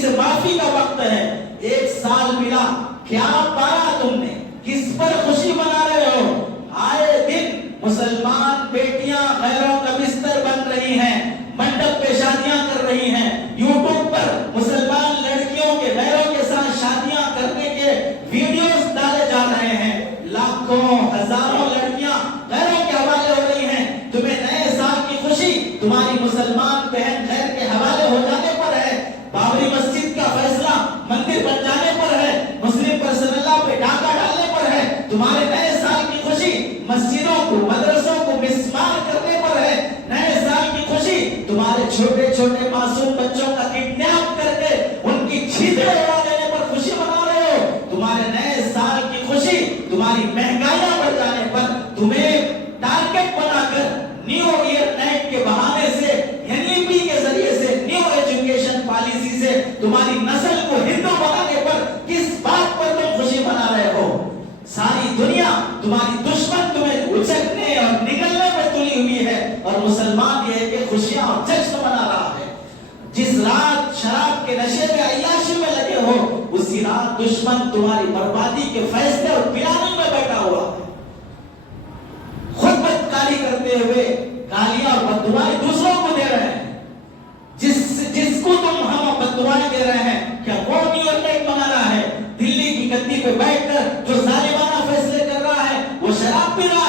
से माफी का वक्त है। 1 साल मिला, क्या पाया तुमने, किस पर खुशी मना रहे हो? आए दिन मुसलमान बेटियां गैरों का बिस्तर बन रही हैं, मंडप पे शादियां कर रही हैं, यूट्यूब पर मुसलमान लड़कियों के गैरों के साथ शादियां करने के वीडियोस डाले जा रहे हैं। लाखों हजारों लड़कियां गैरों के हवाले हो रही हैं। तुम्हें नए साल की खुशी तुम्हारी मुसलमान बहन गैर के हवाले हो जाने पर है, बाबरी मस्जिद का फैसला मंदिर बन जाने पर है, मुस्लिम पर्सनल पे डाका डालने पर है। तुम्हारे नए साल की खुशी मस्जिदों को, मदरसों को मिसमार करने पर है। नए साल की खुशी तुम्हारे छोटे छोटे मासूम बच्चों का किडनैप करके उनकी चीजें उड़ा देने पर खुशी मना रहे हो। तुम्हारे नए साल की खुशी तुम्हारी महंगाइयां बढ़ जाने पर, तुम्हें टारगेट बनाकर न्यू ईयर नाइट के बहाने से, एनईपी के जरिए से, न्यू एजुकेशन पॉलिसी से तुम्हारी नस्ल को हिंदू बनाने पर किस बात पर तुम खुशी मना रहे हो? सारी दुनिया तुम्हारी दुश्मन तुम्हें उचकने और निगलने पर तुली हुई है और मुसलमान ये कि खुशियां और जश्न मना रहा है। जिस रात शराब के नशे में, अय्याशी में लगे हो, उसी रात दुश्मन तुम्हारी बर्बादी के फैसले और प्लानिंग में बैठा हुआ है। खुद बदकारी करते हुए गालियां और बददुआएं दूसरों को दे रहे हैं। जिसको तुम हम बददुआएं दे रहे हैं, क्या वो न्यू ईयर नाइट मना रहा है? दिल्ली की गद्दी पे बैठकर जो जालिमाना फैसले कर रहा है, वो शराब पी रहा